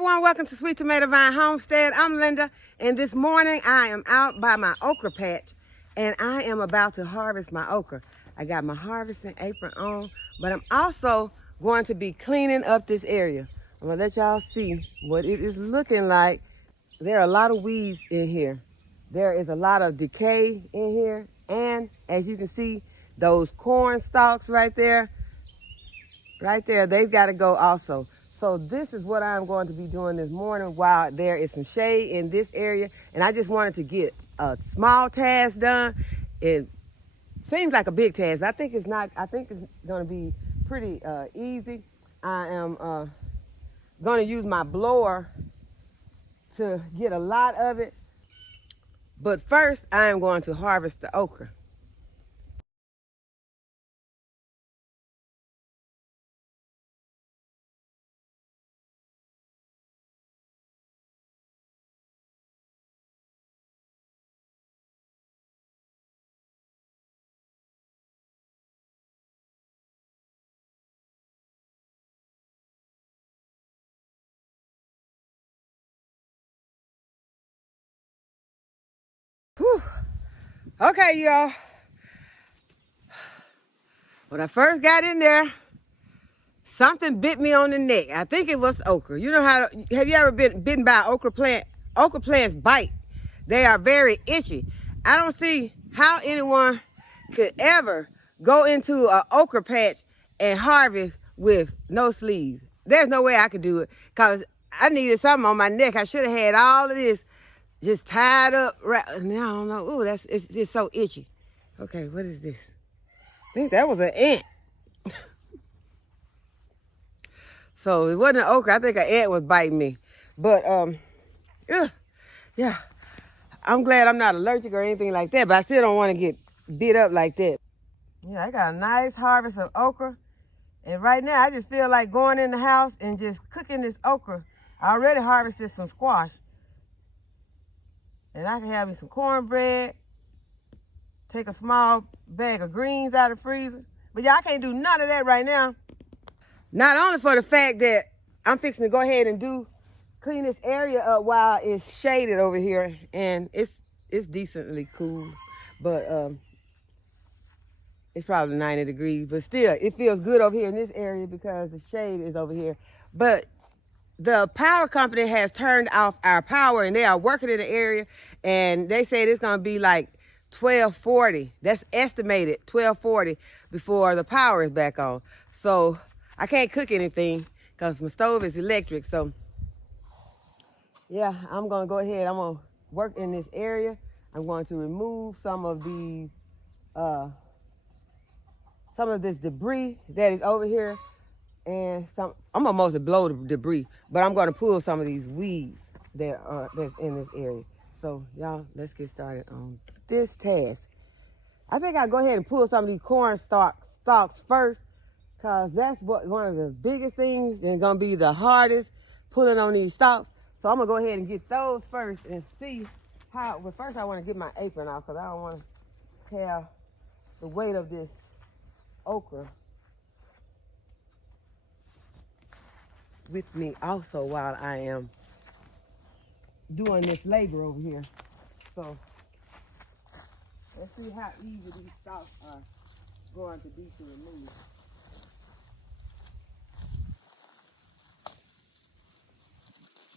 everyone, welcome to Sweet Tomato Vine Homestead. I'm Linda, and this morning I am out by my okra patch, and I am about to harvest my okra. I got my harvesting apron on, but I'm also going to be cleaning up this area. I'm gonna let y'all see what it is looking like. There are a lot of weeds in here. There is a lot of decay in here, and as you can see, those corn stalks right there, they've got to go also. So this is what I'm going to be doing this morning while there is some shade in this area. And I just wanted to get a small task done. It seems like a big task. I think it's not. I think it's going to be pretty easy. I am going to use my blower to get a lot of it. But first, I am going to harvest the okra. Whew. Okay, y'all. When I first got in there, something bit me on the neck. I think it was okra. You know how, have you ever been bitten by an okra plant? Okra plants bite. They are very itchy. I don't see how anyone could ever go into an okra patch and harvest with no sleeves. There's no way I could do it because I needed something on my neck. I should have had all of this just tied up. Right. Now I don't know. Ooh, it's just so itchy. Okay, what is this? I think that was an ant. So it wasn't an okra. I think an ant was biting me. But yeah. I'm glad I'm not allergic or anything like that, but I still don't want to get bit up like that. Yeah, I got a nice harvest of okra. And right now, I just feel like going in the house and just cooking this okra. I already harvested some squash. And I can have me some cornbread, take a small bag of greens out of the freezer. But yeah, I can't do none of that right now. Not only for the fact that I'm fixing to go ahead and clean this area up while it's shaded over here, and it's decently cool, but it's probably 90 degrees, but still it feels good over here in this area because the shade is over here. But the power company has turned off our power, and they are working in the area, and they said it's going to be like 12:40. That's estimated 12:40 before the power is back on. So I can't cook anything because my stove is electric. So yeah, I'm going to go ahead. I'm going to work in this area. I'm going to remove some of these, some of this debris that is over here. And I'm going to mostly blow the debris, but I'm going to pull some of these weeds that's in this area. So y'all, let's get started on this task. I think I'll go ahead and pull some of these corn stalks first, because that's one of the biggest things and going to be the hardest, pulling on these stalks. So I'm going to go ahead and get those first and see how, but first I want to get my apron off because I don't want to have the weight of this okra with me also while I am doing this labor over here. So let's see how easy these stalks are going to be to remove.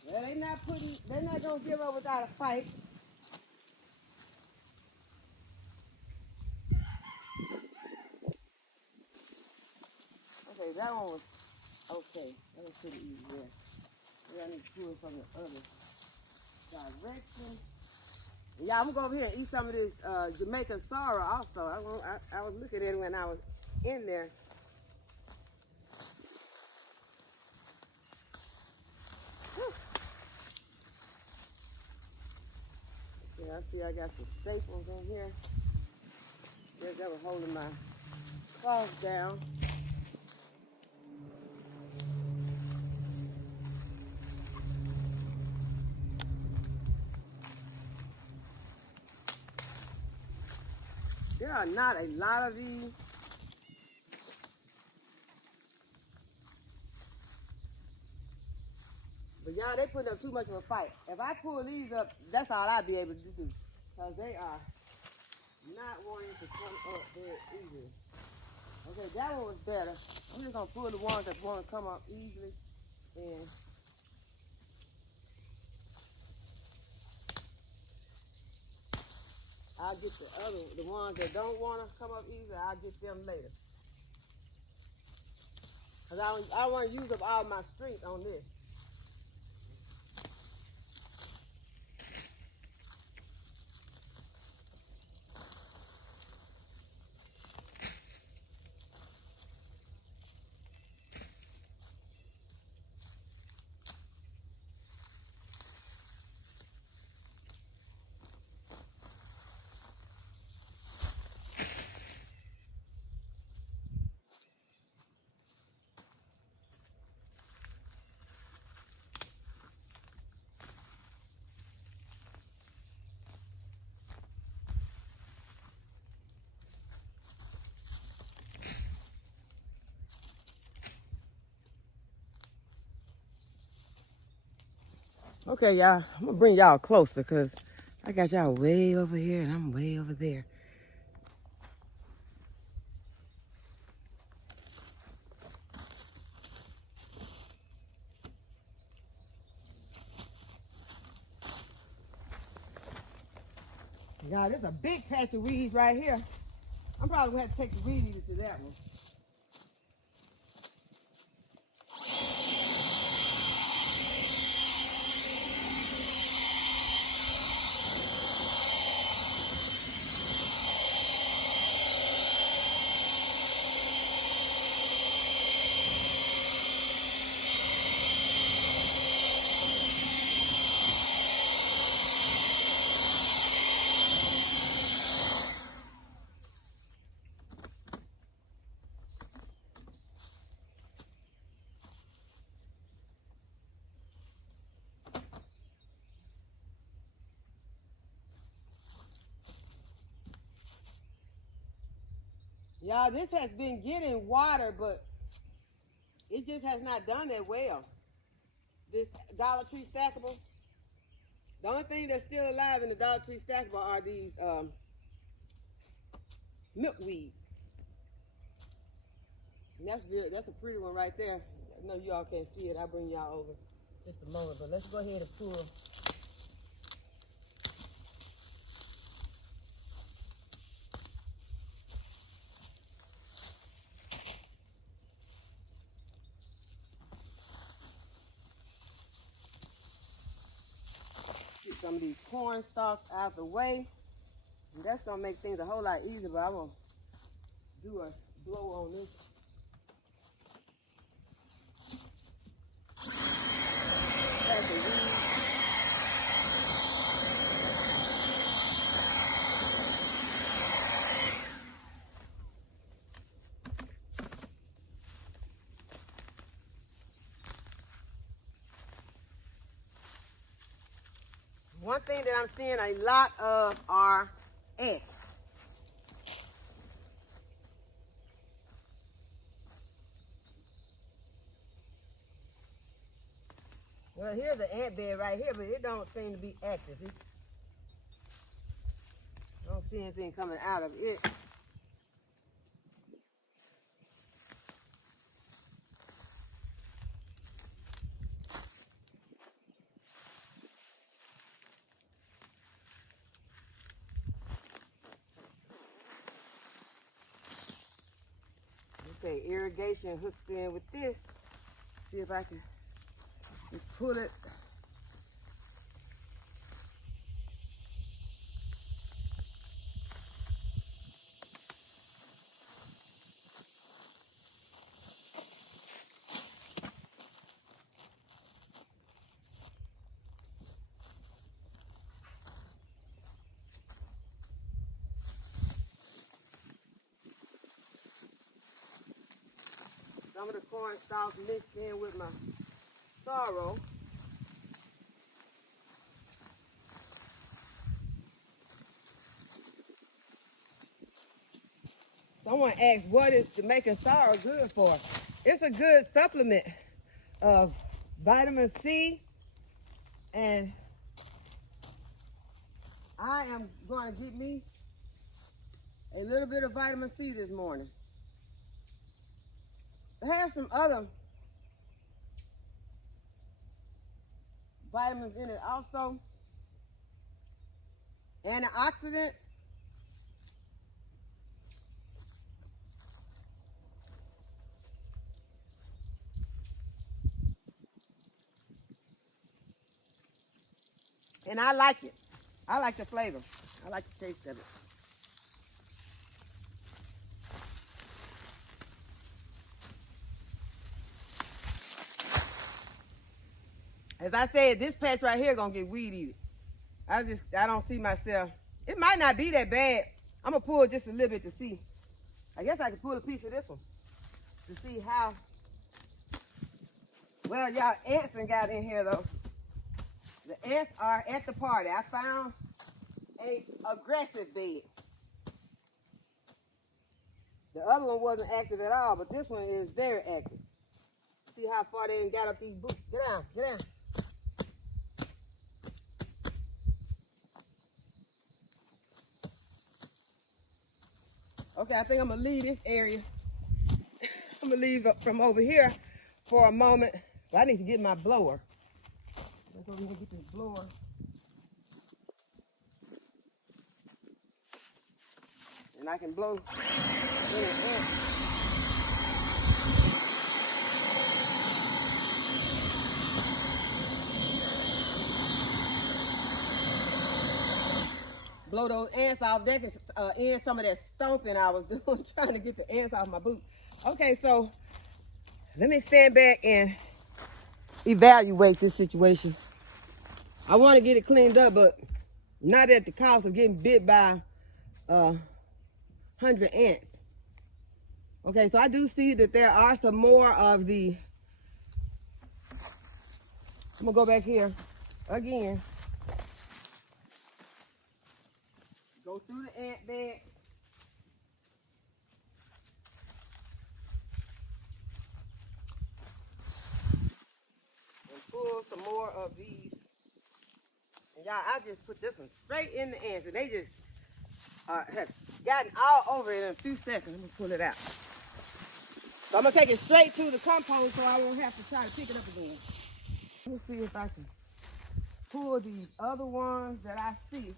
Well, they're not gonna give up without a fight. Okay, that one was okay. That was pretty easy there. Maybe I need to pull it from the other direction. Yeah, I'm gonna go over here and eat some of this Jamaican sorrel also. I was looking at it when I was in there. Whew. Yeah, I see I got some staples in here. Guess that was holding my cloth down. There are not a lot of these. But y'all, they putting up too much of a fight. If I pull these up, that's all I'll be able to do. Because they are not wanting to come up there easily. Okay, that one was better. I'm just going to pull the ones that want to come up easily. And I'll get the ones that don't want to come up easily, I'll get them later. Because I want to use up all my strength on this. Okay, y'all, I'm gonna bring y'all closer because I got y'all way over here and I'm way over there. Y'all, there's a big patch of weeds right here. I'm probably gonna have to take the weed eater to that one. Y'all, this has been getting water, but it just has not done that well. This Dollar Tree stackable. The only thing that's still alive in the Dollar Tree stackable are these milkweed. And that's a pretty one right there. I know y'all can't see it. I'll bring y'all over just a moment, but let's go ahead and pull. Get some of these corn stalks out the way. And that's gonna make things a whole lot easier, but I'm gonna do a blow on this. One thing that I'm seeing a lot of are ants. Well, here's the ant bed right here, but it don't seem to be active. I don't see anything coming out of it. Okay, irrigation hooked in with this. See if I can just pull it. Some of the corn stalks mixed in with my sorrel. Someone asked, what is Jamaican sorrel good for? It's a good supplement of vitamin C, And I am going to get me a little bit of vitamin C this morning. It has some other vitamins in it also. Antioxidant. And I like it. I like the flavor. I like the taste of it. As I said, this patch right here gonna get weed eated. I don't see myself. It might not be that bad. I'm gonna pull just a little bit to see. I guess I could pull a piece of this one to see how well y'all ants done got in here though. The ants are at the party. I found a aggressive bed. The other one wasn't active at all, but this one is very active. See how far they got up these boots. Get down, get down. Okay, I think I'm gonna leave this area. I'm gonna leave from over here for a moment. Well, I need to get my blower. Let's go over here and get this blower. And I can blow in and out. Blow those ants off. That can end some of that stomping I was doing, trying to get the ants off my boot. Okay, so let me stand back and evaluate this situation. I want to get it cleaned up, but not at the cost of getting bit by 100 ants. Okay, so I do see that there are some more of the, I'm gonna go back here again. Go through the ant bed. And pull some more of these. And y'all, I just put this one straight in the ants, and they just have gotten all over it in a few seconds. I'm gonna pull it out. So I'm gonna take it straight to the compost so I won't have to try to pick it up again. Let me see if I can pull these other ones that I see.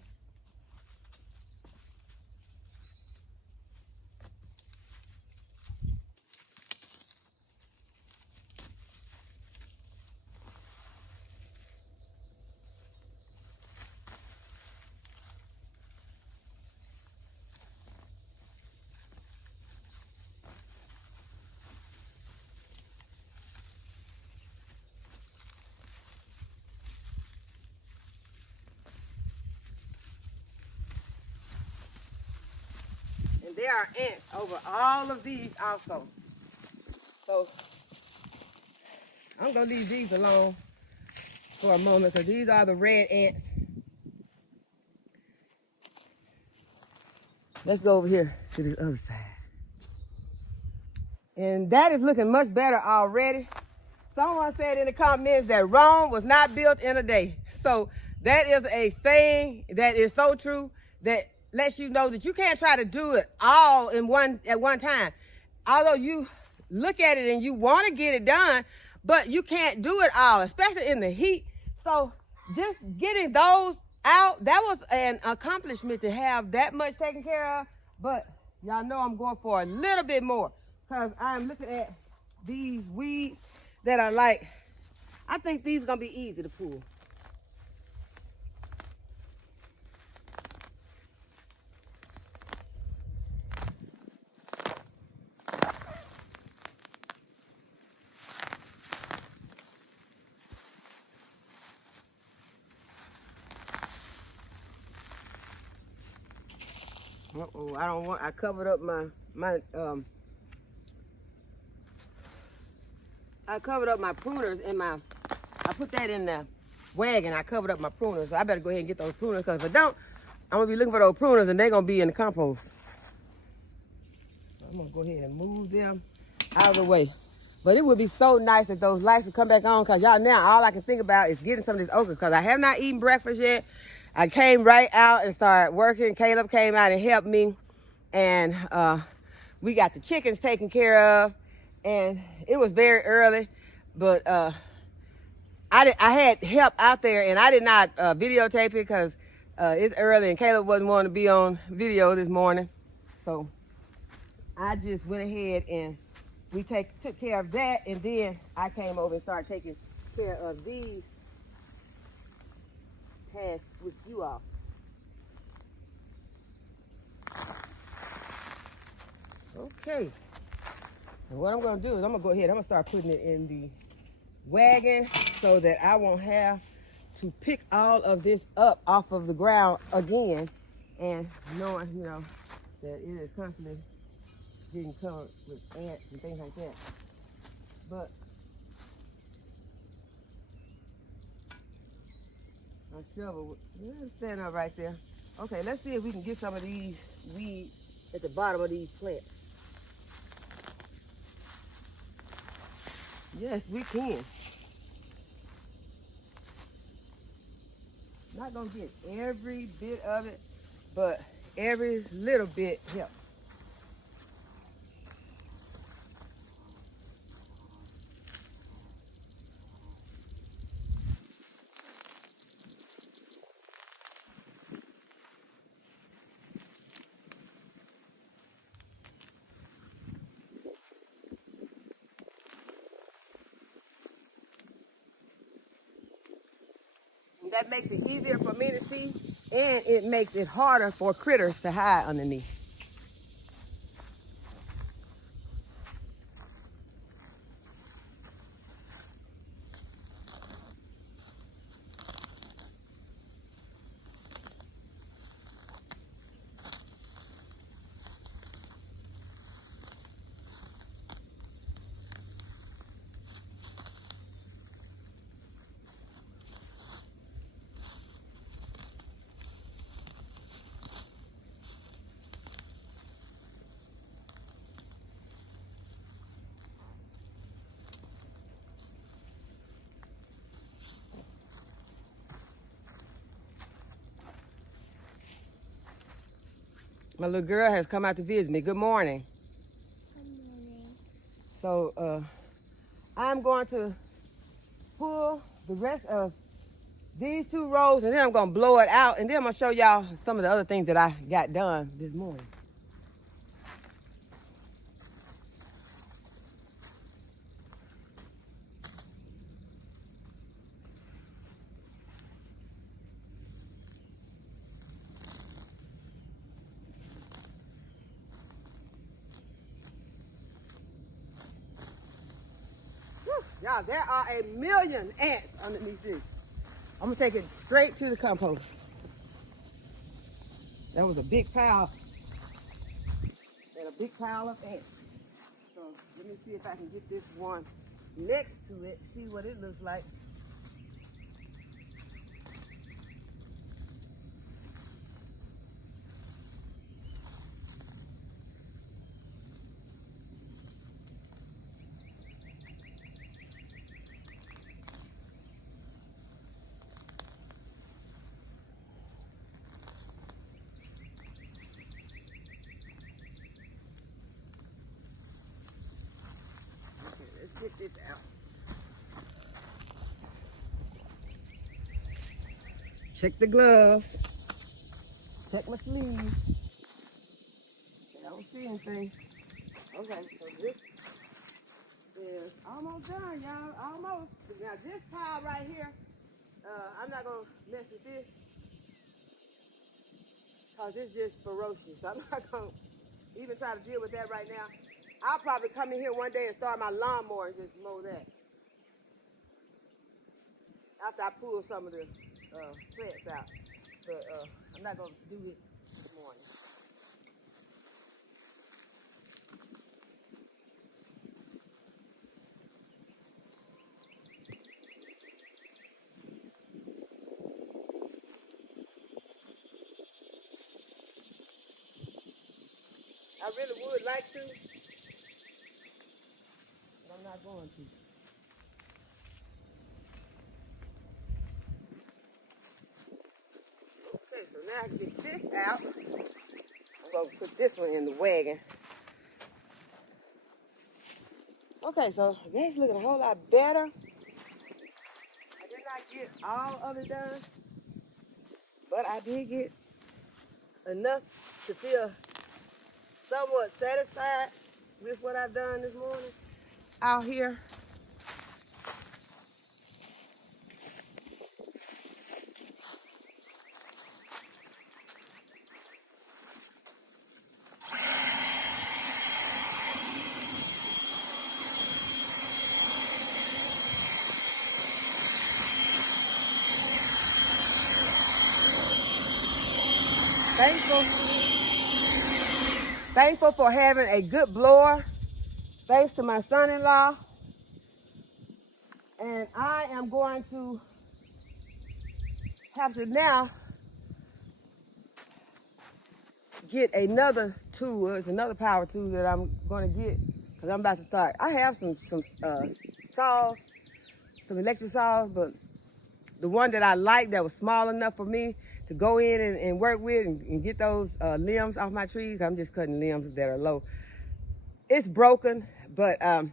There are ants over all of these also. So I'm gonna leave these alone for a moment because these are the red ants. Let's go over here to this other side. And that is looking much better already. Someone said in the comments that Rome was not built in a day. So that is a saying that is so true, that lets you know that you can't try to do it all at one time. Although you look at it and you want to get it done, but you can't do it all, especially in the heat. So just getting those out, that was an accomplishment to have that much taken care of. But y'all know I'm going for a little bit more because I'm looking at these weeds that are like, I think these are gonna be easy to pull. Uh-oh, I don't want, I covered up I covered up my pruners in I put that in the wagon. I covered up my pruners. So I better go ahead and get those pruners, because if I don't, I'm gonna be looking for those pruners and they're gonna be in the compost. So I'm gonna go ahead and move them out of the way. But it would be so nice if those lights would come back on, because y'all, now all I can think about is getting some of this okra, because I have not eaten breakfast yet. I came right out and started working. Caleb came out and helped me, and we got the chickens taken care of, and it was very early, but I had help out there, and I did not videotape it because it's early and Caleb wasn't wanting to be on video this morning. So I just went ahead and we took care of that, and then I came over and started taking care of these tasks with you all. Okay. And what I'm going to do is I'm going to go ahead, I'm going to start putting it in the wagon so that I won't have to pick all of this up off of the ground again, and knowing, you know, that it is constantly getting covered with ants and things like that. But my shovel, stand up right there. Okay, let's see if we can get some of these weeds at the bottom of these plants. Yes, we can. Not gonna get every bit of it, but every little bit helps. That makes it easier for me to see, and it makes it harder for critters to hide underneath. My little girl has come out to visit me. Good morning. Good morning. So I'm going to pull the rest of these 2 rows, and then I'm going to blow it out, and then I'm going to show y'all some of the other things that I got done this morning. Y'all, there are a million ants underneath this. I'm gonna take it straight to the compost. That was a big pile, and a big pile of ants. So let me see if I can get this one next to it, see what it looks like. Get this out. Check the gloves. Check my sleeve. I don't see anything. Okay, so this is almost done, y'all. Almost. Now this pile right here, I'm not gonna mess with this because it's just ferocious. I'm not gonna even try to deal with that right now. I'll probably come in here one day and start my lawnmower and just mow that. After I pull some of the plants out. But I'm not going to do it this morning. I really would like to, but I'm not I going to? Okay, so now I can get this out. I'm going to put this one in the wagon. Okay, so that's looking a whole lot better. I did not get all of it done, but I did get enough to feel somewhat satisfied with what I've done this morning out here. Thankful for having a good blower. Thanks to my son-in-law. And I am going to have to now get another tool. It's another power tool that I'm going to get because I'm about to start. I have some saws, some electric saws, but the one that I like that was small enough for me to go in and work with and get those limbs off my trees. I'm just cutting limbs that are low. It's broken, but the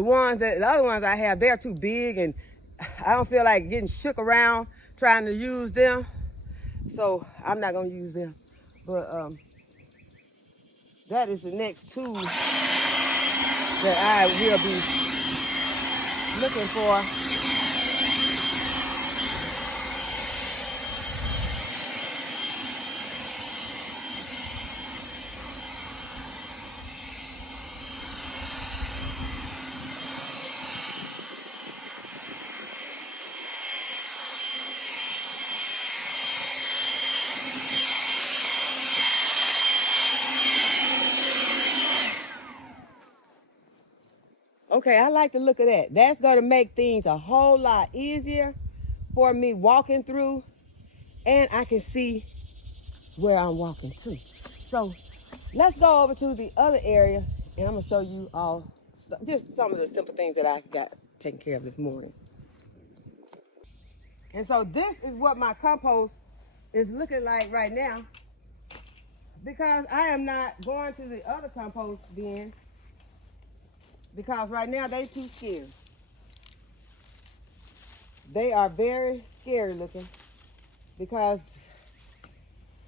other ones I have, they're too big and I don't feel like getting shook around trying to use them. So I'm not gonna use them. But that is the next tool that I will be looking for. Okay, I like the look of that. That's going to make things a whole lot easier for me walking through, and I can see where I'm walking to. So let's go over to the other area, and I'm going to show you all just some of the simple things that I got taken care of this morning. And so this is what my compost is looking like right now, because I am not going to the other compost bin because right now they too scary. They are very scary looking because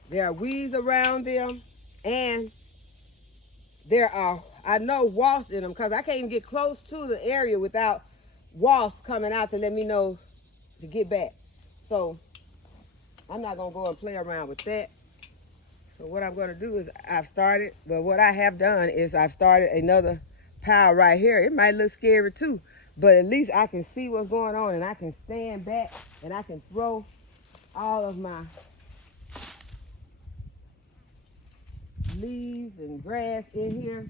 there are weeds around them and there are, I know, wasps in them because I can't even get close to the area without wasps coming out to let me know to get back. So I'm not going to go and play around with that. So what I'm going to do is what I have done is I've started another pile right here. It might look scary too, but at least I can see what's going on and I can stand back and I can throw all of my leaves and grass in here.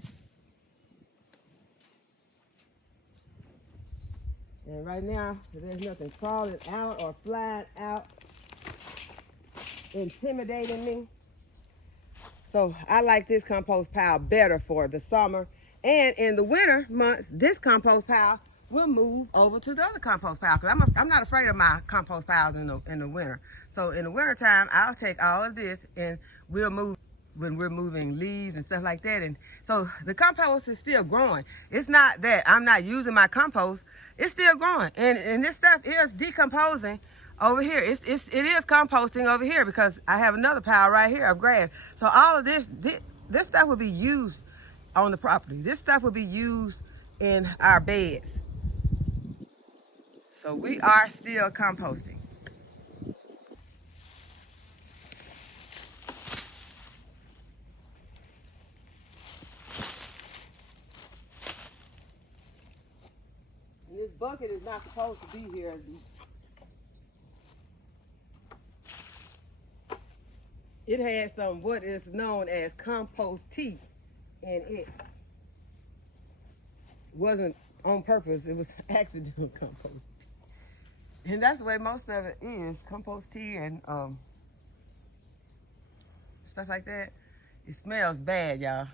And right now, there's nothing crawling out or flying out, intimidating me. So I like this compost pile better for the summer. And in the winter months, this compost pile will move over to the other compost pile because I'm not afraid of my compost piles in the winter. So in the winter time, I'll take all of this and we'll move when we're moving leaves and stuff like that. And so the compost is still growing. It's not that I'm not using my compost. It's still growing. And this stuff is decomposing over here. It is composting over here because I have another pile right here of grass. So all of this stuff will be used on the property. This stuff will be used in our beds. So we are still composting. And this bucket is not supposed to be here. It had some what is known as compost tea in it. Wasn't on purpose, it was accidental compost. And that's the way most of it is, compost tea and stuff like that. It smells bad, y'all.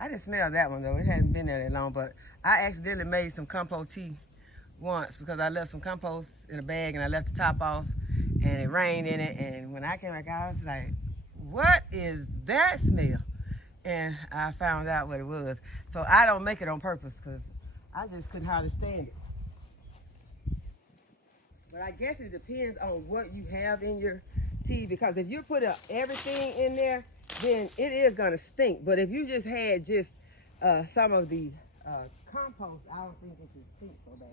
I didn't smell that one though, it hadn't been there that long, but I accidentally made some compost tea once because I left some compost in a bag and I left the top off and it rained in it. And when I came back out, I was like, what is that smell? And I found out what it was. So I don't make it on purpose because I just couldn't hardly stand it. But I guess it depends on what you have in your tea, because if you put everything in there, then it is gonna stink. But if you just had just some of the compost, I don't think it could stink so bad.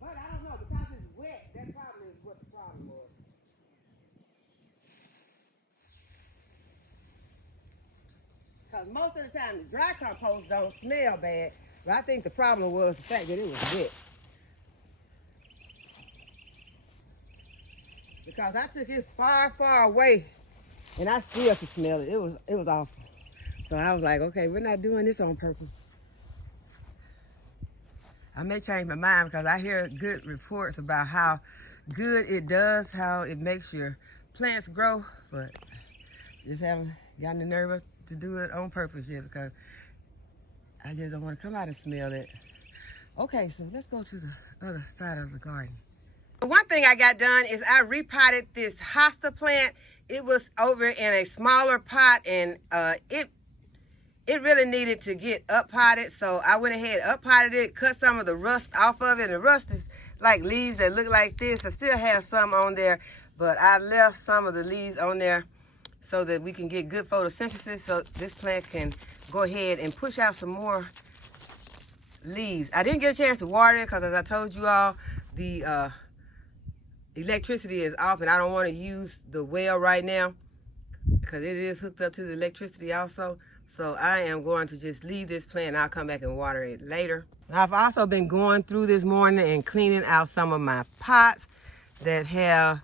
But I don't know, because it's wet, that probably is what the problem was. Because most of the time, the dry compost don't smell bad, but I think the problem was the fact that it was wet. Because I took it far, far away, and I still could smell it. It was awful. So I was like, okay, we're not doing this on purpose. I may change my mind because I hear good reports about how good it does, how it makes your plants grow, but just haven't gotten the nerve to do it on purpose yet because I just don't want to come out and smell it. Okay, so let's go to the other side of the garden. One thing I got done is I repotted this HISEA plant. It was over in a smaller pot, and it really needed to get up potted. So I went ahead, up potted it, cut some of the rust off of it. And the rust is like leaves that look like this. I still have some on there, but I left some of the leaves on there so that we can get good photosynthesis, so this plant can go ahead and push out some more leaves. I didn't get a chance to water it because, as I told you all, the electricity is off, and I don't want to use the well right now because it is hooked up to the electricity also. So I am going to just leave this plant, and I'll come back and water it later. I've also been going through this morning and cleaning out some of my pots that have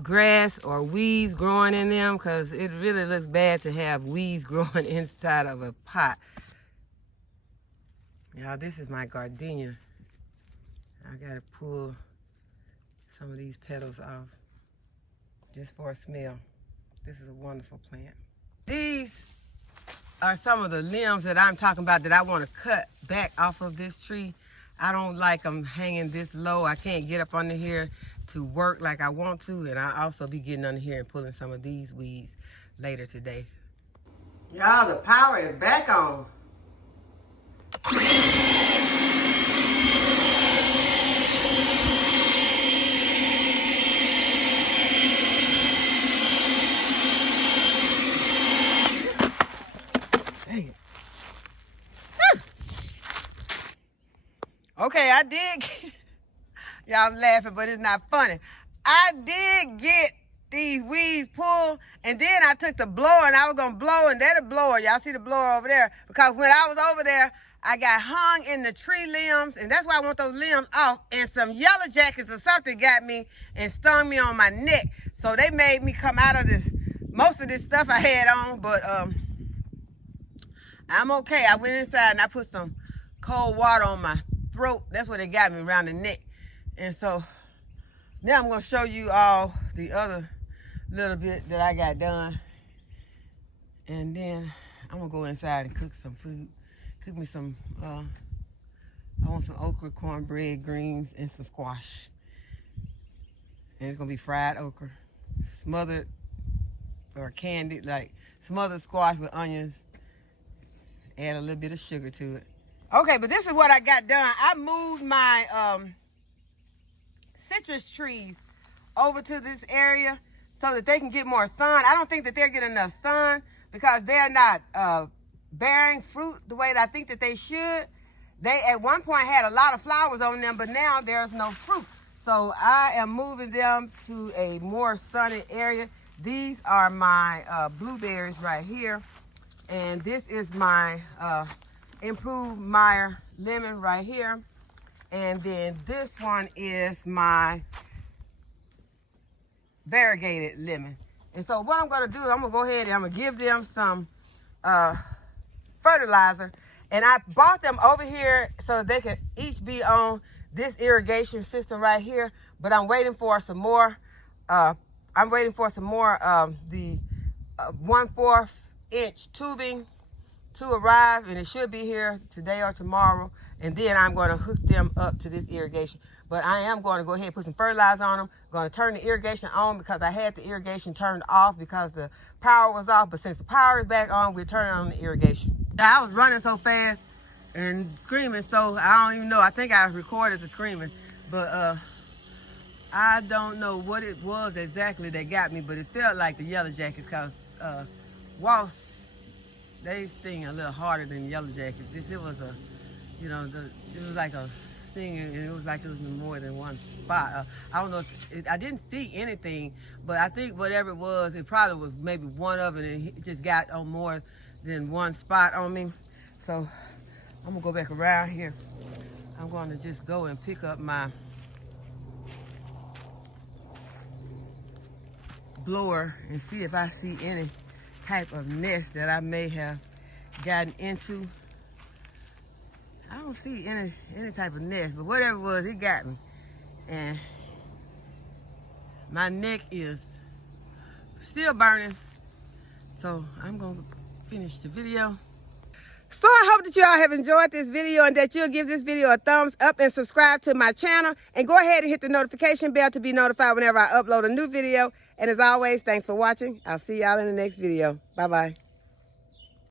grass or weeds growing in them, because it really looks bad to have weeds growing inside of a pot. Now, this is my gardenia. I gotta pull some of these petals off just for a smell. This is a wonderful plant. These are some of the limbs that I'm talking about that I want to cut back off of this tree. I don't like them hanging this low. I can't get up under here to work like I want to, and I'll also be getting under here and pulling some of these weeds later today. Y'all, the power is back on. Okay, I did. Y'all laughing, but it's not funny. I did get these weeds pulled, and then I took the blower and I was gonna blow, and there's a blower. Y'all see the blower over there? Because when I was over there, I got hung in the tree limbs, and that's why I want those limbs off. And some yellow jackets or something got me and stung me on my neck. So they made me come out of this, most of this stuff I had on, but I'm okay. I went inside and I put some cold water on my throat. That's what they got me, around the neck. And so now I'm going to show you all the other little bit that I got done. And then I'm going to go inside and cook some food. Cook me some, I want some okra, cornbread, greens, and some squash. And it's going to be fried okra, smothered or candied, like smothered squash with onions. Add a little bit of sugar to it. Okay, but this is what I got done. I moved my citrus trees over to this area so that they can get more sun. I don't think that they're getting enough sun because they're not bearing fruit the way that I think that they should. They at one point had a lot of flowers on them, but now there's no fruit. So I am moving them to a more sunny area. These are my blueberries right here. And this is my improved Meyer lemon right here. And then this one is my variegated lemon. And so what I'm gonna do is I'm gonna go ahead and I'm gonna give them some fertilizer. And I bought them over here so they can each be on this irrigation system right here. But I'm waiting for some more. I'm waiting for some more of the 1/4 inch tubing to arrive, and it should be here today or tomorrow. And then I'm going to hook them up to this irrigation. But I am going to go ahead and put some fertilizer on them. I'm going to turn the irrigation on because I had the irrigation turned off because the power was off. But since the power is back on, we're turning on the irrigation. I was running so fast and screaming, so I don't even know. I think I recorded the screaming, but I don't know what it was exactly that got me, but it felt like the yellow jackets because wasps, they sting a little harder than yellow jackets. It was a, you know, it was like a sting, and it was like it was in more than one spot. I don't know if I didn't see anything, but I think whatever it was, it probably was maybe one of it, and it just got on more than one spot on me. So I'm gonna go back around here. I'm going to just go and pick up my blower and see if I see any type of nest that I may have gotten into. I don't see any type of nest, but whatever it was, it got me. And my neck is still burning. So I'm gonna finish the video. So I hope that you all have enjoyed this video and that you'll give this video a thumbs up and subscribe to my channel. And go ahead and hit the notification bell to be notified whenever I upload a new video. And as always, thanks for watching. I'll see y'all in the next video. Bye-bye.